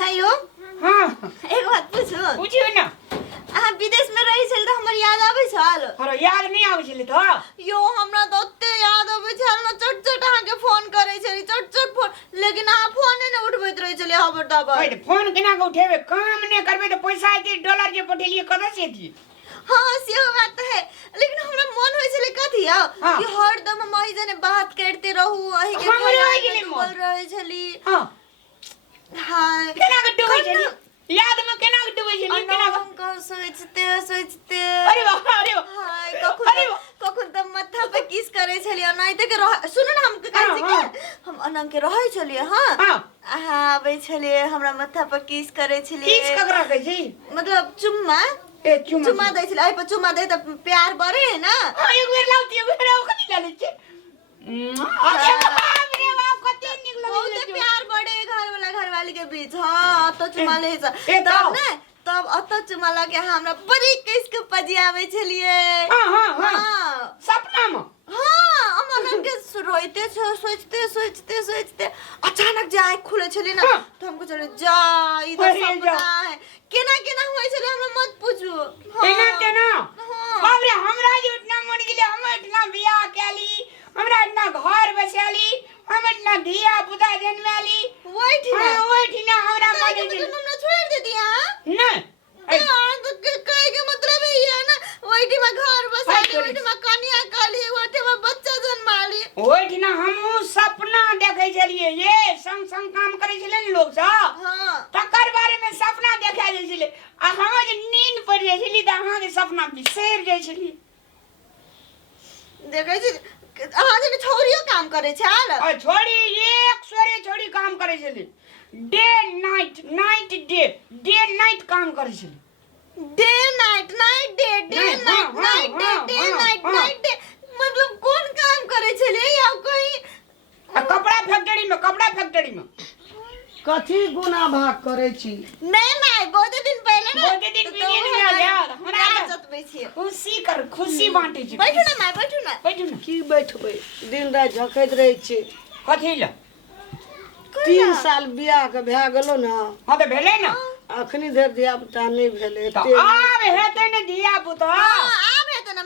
है यो हां एक बात पूछो पूछियो ना अहाँ विदेश में रही छल त हमर याद आबै छल अरे याद नहीं आबै छले तो यो हमरा त ओते याद आबै छल न चट चट अहाँ के फोन करे छली चट चट फोन लेकिन अहाँ फोने न उठबैत रहे छले हबर दबर ओइ फोन केना के उठेबे काम ने करबे त पैसा के डॉलर जे पठेलिए कत से दिए हां सेहो बात है लेकिन हमरा मन होय छले कथि कि हरदम हम एही जने बात करते रहू एही के बोल रहे छली हां हां केना के डुबै छली याद में केना के डुबै छली केना हम को सोचते अरे वाह हाय कखन त माथा पे किस करे छली ओनाइते के सुन न हम कहै छी कि हम अनंग के रहै छलिए हां हां आबै छलिए हमरा माथा पे किस करे छलिए किस ककरा कहै छी मतलब चुम्मा चुम्मा दै छलिए आई पे चुम्मा दे त प्यार बढ़े है ना एक बेर लाउती एक बेर ओकनी डाले छी अरे बाप रे बाप कते निक लगे बहुत प्यार बढ़े घरवाली के बीच हां तो चुम्मा ले तब ना तब अत चुम्मा लगे हमरा बड़ी किस के पजियावे छलिए हां सपना में हां हम अनंग के रोइते सोचते अचानक जे आँख खुले छली ना तो हमको चले जा इधर सपना है केना होय छले हमरा मत पूछू केना बाप रे हमरा जे इतना मन गेले हम इतना बियाह केली हमरा इतना घर बसाली हम इतना धिया पुता जन्माली ओइठी ना हमरा मन गेले हमरा छोड़ दे दिया नहीं तो कहे के मतलब है ये ना ओइठी में घर बसाली ओइठी में कन्या काली ओइठी में बच्चा जन्माली ओइठी ना हम सपना देखे छलिए ये संग काम करे छले न लोग सब हां तकर बारे में सपना देखा जाय छले आ हम जे नींद पड़ जाय छली त अहाँ के सपना बिसर जाय छली देखे छी अहाँ जे छोरियो काम करे छल आ छोरी एक सोरे छोरी काम करे छली डे नाइट डे नाइट काम करे छली डे नाइट डे नाइट मतलब कौन काम करे छले या कोई कपड़ा फैक्ट्री में कथी गुना भाग करे छी नहीं बहुत दिन पहले ना बहुत दिन पहले में आ गया हमरा जतबे छी खुशी बांटे छी बैठू ना की बैठबै दिन रात झखैत रहे छी कथी ला 3 साल बियाह के भए गेलो ना हां त भेले ना अखनी धर दिया पुता नहीं भेले त आब हेते ने दिया पुता आब हेते ना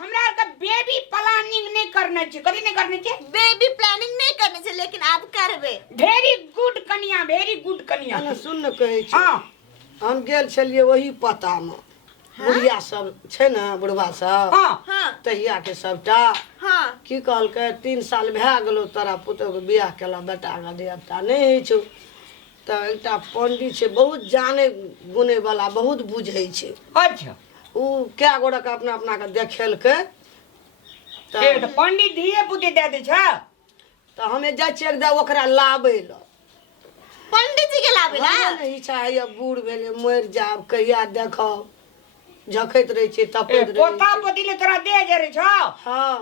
हमरा का बेबी प्लानिंग नहीं करना चाहिए कभी नहीं करना चाहिए बेबी प्लानिंग नहीं करने से लेकिन आप करबे वेरी गुड कन्या ना सुन न कहै छी हां हम गेल छलिए वही पता में बुढ़िया सब छै ना बुढ़वा सब हां तहिया के सबटा हां की कहल के 3 साल भए गेलो तोरा पुतो के बियाह केला बेटा का देवता नहीं है छौ त एकटा पंडित छै बहुत जाने गुने वाला बहुत बुझै छै अच्छा उ क्या गोड़ा के अपना के देखेल के त पंडित धिए पुते दे दे छ त हमें जाय छी एकदा ओकरा लाबै ल पंडित जी के लाबै ला नहीं चाहे बूढ़ भेले मर जाब कहिया देखब झखैत रहे छै तपैत रहे पोता पतिले तोरा दे जरे छ हां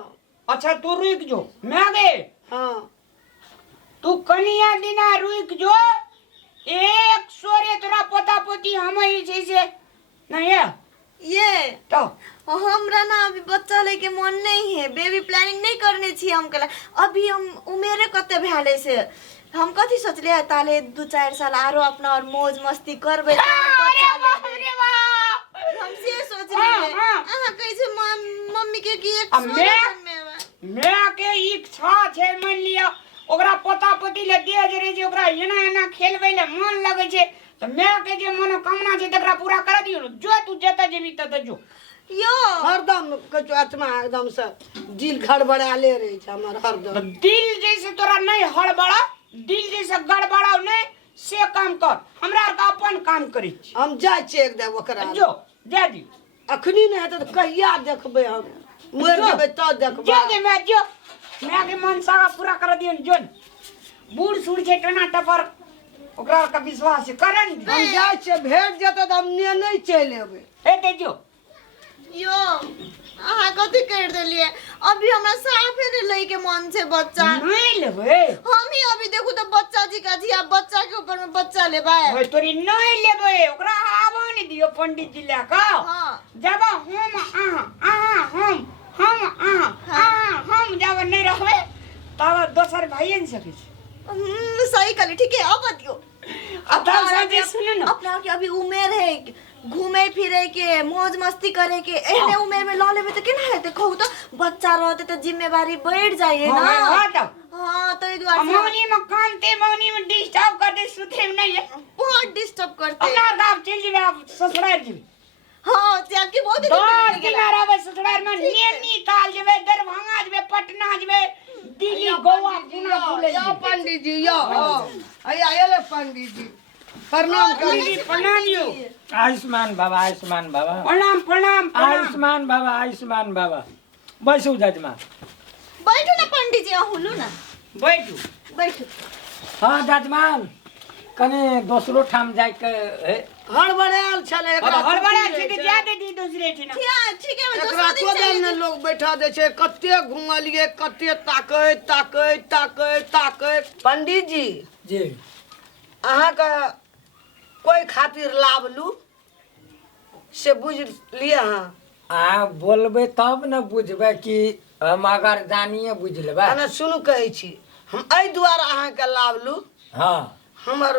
अच्छा तू रुक जो मैं गे हां तू कनिया दिना रुक जो एक सोरे तोरा पोता पोती हम ही छै से नहीं है ये तो हमरा ना अभी बच्चा लेके मन नहीं है बेबी प्लानिंग नहीं करने छी हम कला अभी हम उमेरे कते भेले से हम कथि सोचले है ताले 2-4 साल आरो अपना और मौज मस्ती करबे अरे बाप रे बाप हम से सोच रहे हैं अहाँ कैसे मम्मी के की एक मैं के इच्छा छै मान लिया ओकरा पोता पोती ले दे जरे जे ओकरा एना खेलबै ले मन लगे छै त मैं के जे मनोकामना छै तकरा पूरा कर दियो जो तू जता जेबी त जो यो हरदम कछु आत्मा एकदम से दिल गड़बड़ाले रहे छै हमर हरदम दिल जैसे तोरा नहीं हड़बड़ा दिल जैसे गड़बड़ाओ नहीं से काम कर हमरा का अपन काम करी हम जाय छी एकदा ओकरा जो जा दी अखनी नहीं हेत त कहिया देखबै हम मर जेबै त देखबै जो मैं के मन सारा पूरा कर दियो जोन बूढ़ सूढ़ छै टना टपर ओकरा का विश्वास करन हम जाय छी भेट जेतै त हम नहीं चल एबै एते जो यो अहाँ कथि कर देलिए अभी हमरा साफे नहीं लई के मन से बच्चा नहीं लेबै हम ही अभी देखू तो बच्चा जी का जी बच्चा के ऊपर में बच्चा लेबा ओए तोरी नहीं लेबै ओकरा आबा नहीं दियो पंडित जी ले का हां जब हम जब नहीं रहबै तब दोसर भाई न सकै सही कहली ठीक है अब दियो जे सुन न अपना के अभी उम्र है घूमे फिरे के मौज मस्ती करे के एने उम्र में ल लेबे त केना हेते कहू त बच्चा रहते त जिम्मेवारी बढ़ जाए ना हां त हां तो इधर मौनी में कामते मौनी में डिस्टर्ब करते सुते में नहीं है बहुत डिस्टर्ब करते अपना गांव चल जीवे आप ससुराल जीवे हां त्या की बहुत दस दिन रहबे ससुराल में नैनीताल जीवे दरभंगा जीवे पटना जीवे दिल्ली गोवा पुणे बुले यो पंडित जी यो आया पंडित जी प्रणाम करी प्रणाम यो आयुष्मान बाबा आयुष्मान बाबा प्रणाम प्रणाम आयुष्मान बाबा आयुष्मान बाबा बैसू जजमान बैठो ना पंडित जी हुलु ना बैठू बैठो हाँ जजमान कने दोसरो ठाम जाय के हड़बड़ायल छले हड़बड़ा छै के जादे दी दूसरे ठिना ठीक है मैं एकरा दोसरो दिन कोदन में लोग बैठा दे छै कते घुमलिए कते ताकै पंडित जी जी अहाँ का कोई खातिर लाभ लू से बुझ लिए अहाँ बोलबे तब न बुझबे कि हम अगर जानिए बुझ लेबै अना सुनू कहै छी हम एहि दुआरे अहाँ के लाभ लू हाँ हमर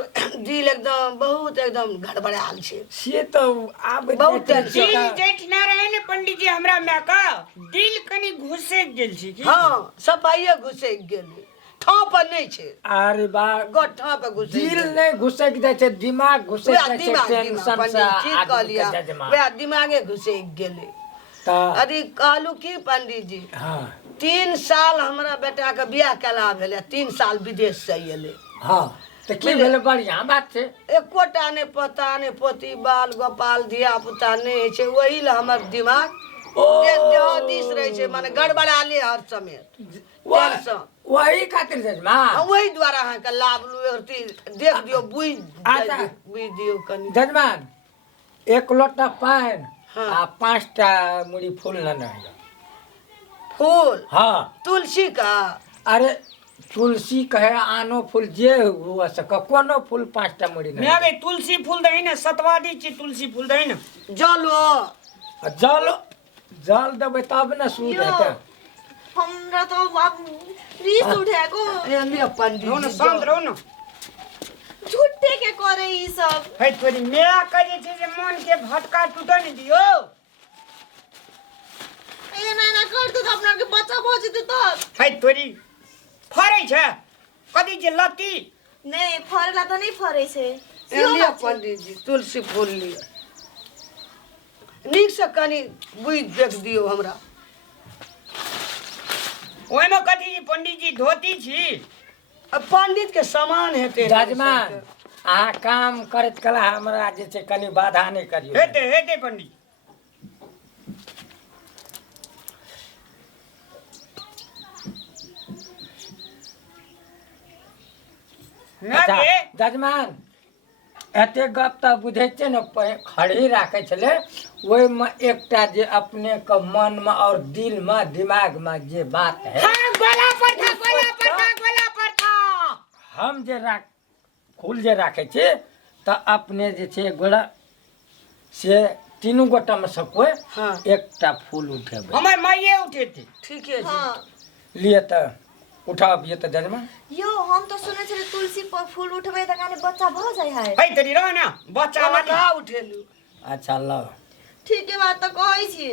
दिल एकदम बहुत एकदम गड़बड़ायल छै से तो आब बहुत जी जेठना रहे ने पंडित जी हमरा में का दिल कनी घुसे गेल छी की हाँ सफाइए घुसे गेलै ठाव पर नहीं छै अरे बा गठा पे घुसे दिल नहीं घुसक जाय छै दिमाग घुसक जाय छै टेंशन से ठीक कह लिया जजमान वह दिमागे घुसे गेलै त अरे कहलू की पंडित जी हाँ 3 साल हमरा बेटा के बियाह केला भेलै 3 साल विदेश से एलै हाँ तो की भेलै बढ़िया बात छै एकोटा ने पता ने पोती बाल गोपाल धिया पुता नहीं छै वही ले हमर दिमाग देहादिस रहे छै माने गड़बड़ाले हर समय टेंशन वही खातिर जजमान वही द्वारा अहाँ के लाभ लू देख दियो बुझ दियो कनी जजमान एक लोटा पान हाँ। आ 5टा मुड़ी फूल न फूल हाँ तुलसी का अरे तुलसी कहे आनो फूल जे हुआ सक कोनो फूल 5टा मुड़ी मैं अबे तुलसी फूल दही ना सतवादी छी तुलसी फूल दही ना जलो जल देबै तब न सूद हेतै हमरा तो अब रीस उठेको लिया पंडित रहो ना जी, शांत रहो ना झूठे के करे ई सब है तोरी मेरा का जे छै जे मन के भटका टूटो नहीं दियो ए ना कर तो अपना के बच्चा भ जेते तो है तोरी फरै छै कदी जे लती नहीं फरेला तो नहीं फरे छे लिया पंडित जी तुलसी फूल लिया नीक से कनी बुझ देख दियो हमरा ओय में कथी पंडित जी धोती छी अब पंडित के समान हेते जजमान अहाँ काम करैत कला हमरा जे छै कनि बाधा नहि करियो हेते पंडित अच्छा नागे जजमान एते गप तऽ बुझै छै ने खड़ी राखै छलै ओहिमे एकटा जे अपने के मन में और दिल में दिमाग में जे बात है हां गोला पर था हम जे फूल जे राखै छी तऽ अपने जे छै गोला से तीनू गोटा में से कोई हाँ। एकटा फूल उठेबै हमर माइये उठेते ठीक है जी हां लिए तऽ उठाबिए तऽ जजमान यो हम तो सुने छले तुलसी पर फूल उठबे त काने बच्चा भ जाय है है तोरी रहो ना बच्चा चला वाली कहा उठेलू अच्छा ल ठीक के बात तो कहै छी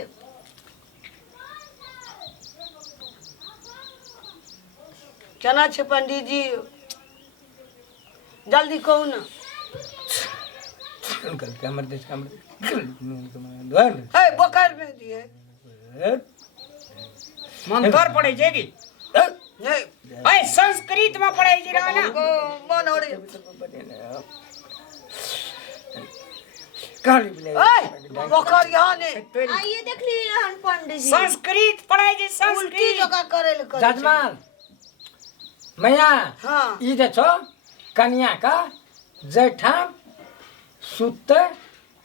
केना छै पंडित जी जल्दी कहू ना हमर देश हमर है बोकर में दिए मंत्र पढ़े छै की नहीं है संस्कृत में पढ़े छी रहो ना मन हो रे काली बिले बोकर यहाँ ने तोरी आइए देख ली हन पंडित जी संस्कृत पढ़े छी उल्टी संस्कृत जगह करे ले करे जजमान मैया हाँ ई जे छो कन्या का जैठाम सुते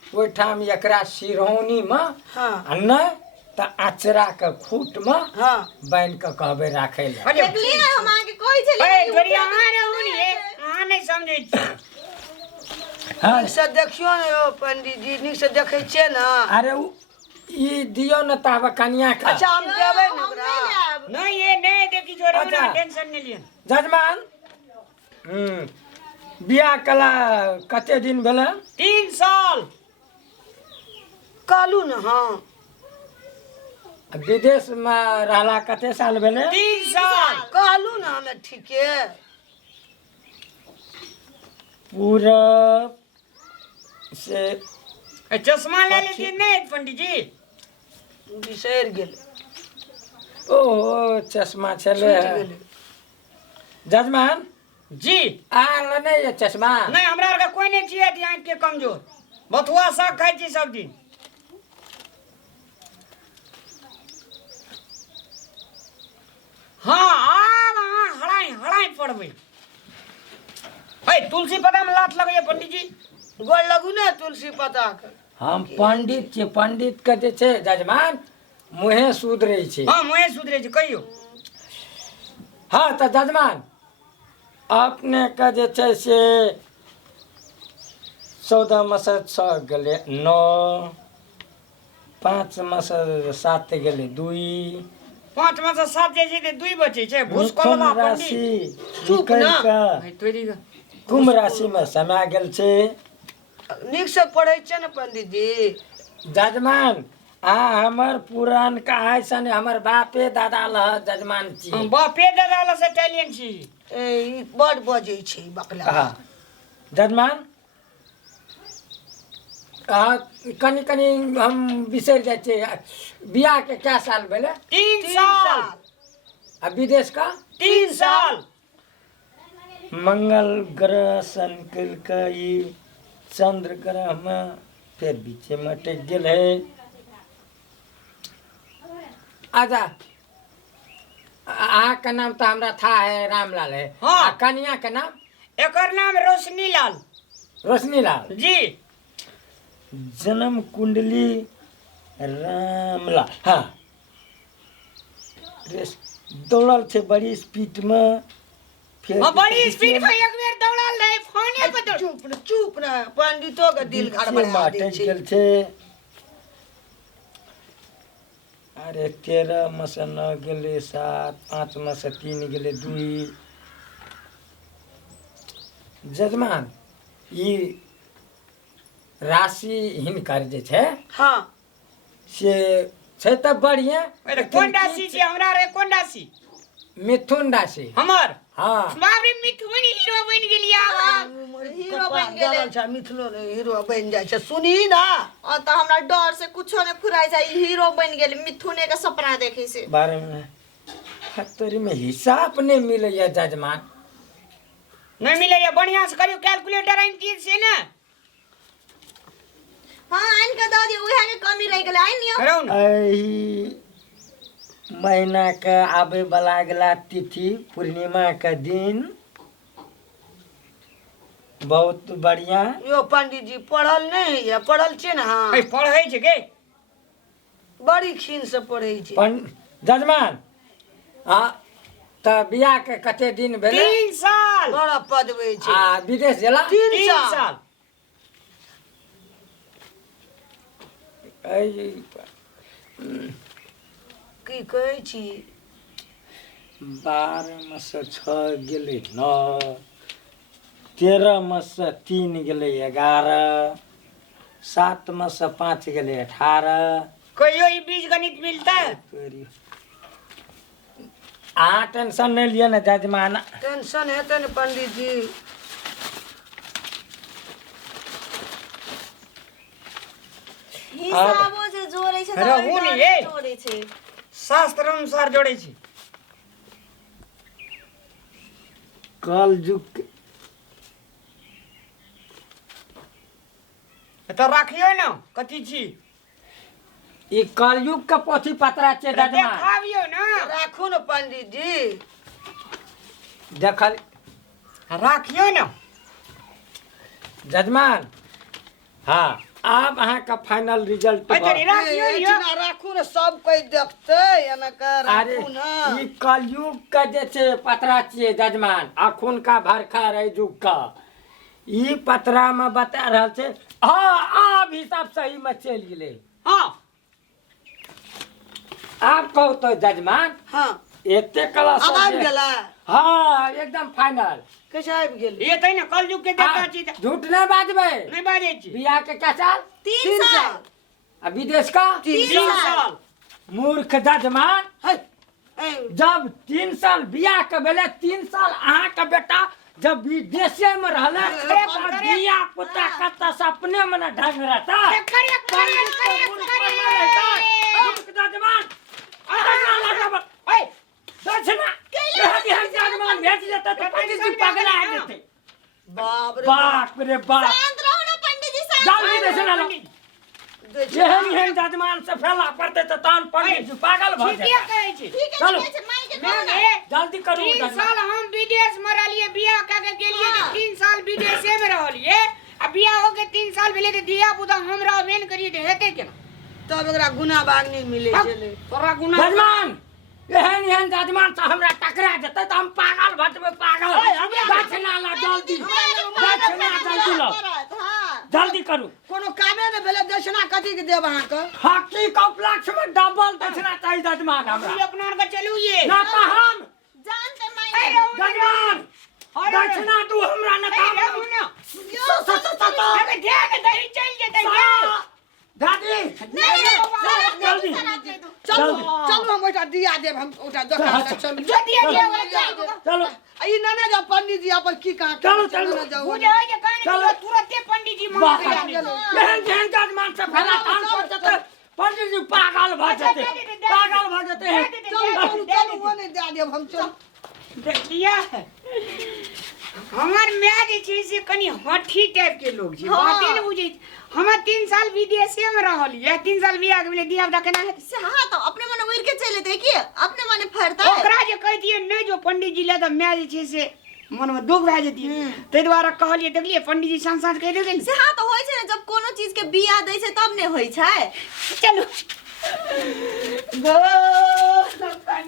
ओइठाम एकरा सिरौनी में हाँ आ नहीं त आचरा के खूट में हाँ बांध के कहबे राखे ले अरे देख ली हम आके कहै छले है तोरी अहाँ रहू ने अहाँ नहीं समझै छी हाँ नीक से देखियो ने ओ पंडित जी नीक से देखे छियै ना अरे ई दियो न ताबे कन्या का अच्छा हम देबै ने हम ओकरा नहीं लेब नहीं ये नहीं देखी जो रहो ना अच्छा। टेंशन नहीं लिया जजमान बियाह कला कते दिन भेले? 3 साल। कहलू न हाँ। विदेश में रहला कते साल भेले? 3 साल। कहलू न हमें ठीके। पूरब से चश्मा ले लीजिए नहीं पंडित जी? बिसरि गेल। ओ चश्मा चले छूटि गेलै। जजमान जी आल नहीं ये चश्मा? नहीं, हमरा आर के कोई नहीं चाहिए थी आँख के कमजोर। बथुआ साग खाई छी सब दिन। हाँ आब अहाँ हड़ाई हड़ाई पड़बै। तुलसी पत्ता में लात लगे पंडित जी। गोड़ लगू ने तुलसी पता के। हम पंडित छी, पंडित के जे छै जजमान मुहे सुधरे छै। हाँ मुँहे सुधरे छी, कहियो। हाँ तो जजमान अपने के जे छै से 14 में से 6 गेले 9, 5 में से 7 गेले 2, 5 में से 7 जे छै 2 बचे छै। भूसकोलवा पंडित। चुप ना। तोरी का कुंभ राशि में समय गेल छै। नीक से पढ़ै छै ने पंडित जी। जजमान आ हमर पुरान कहाय सन हमर बापे दादा लह जजमान छी। बापे दादा से टैलेंट छी। ई बड़ बजै छै बकला। हाँ जजमान कनी कनी हम बिसर जाए छे। बियाह के क्या साल भेले? 3 साल। आ विदेश का? 3 साल। मंगल ग्रह सन के ई चंद्र ग्रह में फिर बीचे में टेक गेल है। आजा आ का नाम तो हमरा था है रामलाल है। हाँ। आ कन्या का नाम? एकर नाम रोशनी लाल। रोशनी लाल जी। जन्म कुंडली रामलाल। हाँ दौड़ल थे बड़ी स्पीड में। फिर हाँ बड़ी स्पीड में एक बेर दौड़ल रहे फोने पे दौड़। चुप ना पंडितो के दिल गड़बड़ा दै छै। गेल छे। अरे 13 में से 9 गेले 7, 5 में से 3 गेले 2। जजमान ई राशि हिनकर जे छै हाँ से छै त बढ़िया। अरे कोन राशि छै हमरा रे? कोन राशि? मिथुन राशि। हमर हाँ बाप रे मिथुन हीरो बन गेलिया। हीरो बन गेले। अच्छा मिथिलो ने हीरो बन जाय छै। सुनी ना तो हमरा डर से कुछो ने फुराई जाए। हीरो बन गेले मिथुने के सपना देखे से। बारे में तोरी में हिसाब नहीं मिले या जजमान। नहीं मिले बढ़िया से करियो कैलकुलेटर आइन तीर से ना। हाँ आइन के दे दियो उहे के कमी रह गेले। आइन नियो करो ना। एही महीना के आबे वाला अगला तिथि पूर्णिमा के दिन बहुत बढ़िया। यो पंडित जी पढ़ल नहीं है? पढ़ल छै ना? हाँ पढ़ै छै के? बड़ी खीन से पढ़ै छै। जजमान हाँ त बियाह के कते दिन भेले? 3 साल। बड़ा पदवे छै। आ विदेश गेला? 3 3 साल। साल। की कहै छी? 12 में से 6 गेले 9, 13 में से 3 गेले 11, 7 में से 5 गेले 18। कहियो ई बीज गणित मिलता है? टेंशन नहीं लिया ना जजमान। टेंशन हेतै ने पंडित जी। हिसाबो जे जोड़े छै अरे तो हुन डर ये। जोड़े छै। शास्त्र अनुसार जोड़े छी। कल युग तो राखियो ना कथी छी। ई कलयुग के पोथी पत्रा छै जजमान। देखाबियो ना। राखू ने पंडित जी। देखल राखियो ना। जजमान हाँ अब अहाँ का फाइनल रिजल्ट तनी राखियो ए, नियो। एतना राखू ने सब कोई देखतै एना के अरे राखू ना। ई कलयुग का जे छै पत्रा छियै जजमान। अखुन का भरखा रहे युग का ई पत्रा में बता रहल छै। हाँ अब हिसाब सही में चल गेले। हाँ आप कहू तो जजमान हाँ एते क्लास अब आबि गेला। हाँ एकदम फाइनल। कैसे आबि गेल ये तै ने कलयुग के देवता छी झूठ नहीं बाजबे नहीं बाजे छी बियाह के क्या साल 3 साल आ विदेश का 3 साल मूर्ख जजमान है जब 3 साल बियाह के बेले 3 साल अहाँ के बेटा जब विदेशे में रहले बिया पुता का सपने में न ढंग रहता मूर्ख जजमान दक्षिणा जजमान भेज देते तो पंडित जी पगला देते बाप रे बाप रे बाप शांत रहो ना पंडित जी शांत जल्दी दक्षिणा लो यहन जजमान से फैला पड़ते तो तान पंडित जी पागल भ ठीक कहै छी ठीक है चलो। ठीक है माई के कहो ना जल्दी करू 3 साल हम विदेश में रहलिए बियाह क के गेलिए तो 3 साल विदेशे में रहलिए आ बियाह हो के 3 साल भेले त दिया पुता हमरा मेन करिए त हेते केना तब एकरा गुना बागनी मिले छले तोरा गुना जजमान यहन जजमान से हमरा टकरा जते तो हम पागल भटबे पागल दक्षिणा ला जल्दी दक्षिणा जल्दी लो हां जल्दी करू कोनो कामे ने भेले दक्षिणा कथी के देब अहाँ के हकी कॉम्प्लेक्स में डबल दक्षिणा चाहिए जजमान हमरा ये अपना के चलू ये ना तो हम जानते माई जजमान दक्षिणा तू हमरा न काम अबे ध्यान दही चल जेतै दादी जल्दी चलो चलो हम ओटा दिया देब हम ओटा दोकान चलो जो दिया दिया चलो ई नने जा पंडित जी अपन की कहा चलो चलो जाओ बुझे है के कहने तुरंत पंडित जी मान के जाने यहन जजमान से फैला काम कर देते पंडित जी पागल भ जाते हैं चलो चलो वो नहीं दे देब हम चलो देख लिया हमार मैया जे छै से कनी हठी टाइप के लोग छै बाते न बुझै हम 3 साल विदेशे में रहल ये 3 साल बियाह के लिए दिया केना हेतै हां तो अपने मन उड़ के चले देखिए अपने मन फरता है ओकरा जे कह दिए नहीं जो पंडित जी ले तो मैया जे छै से मन में दुख भए जेती तै द्वारा कहलिए देखलिए पंडित जी सांस कह देलकै से हां तो होय छै जब कोनो चीज के बियाह दै छै तब ने होय छै चलो गो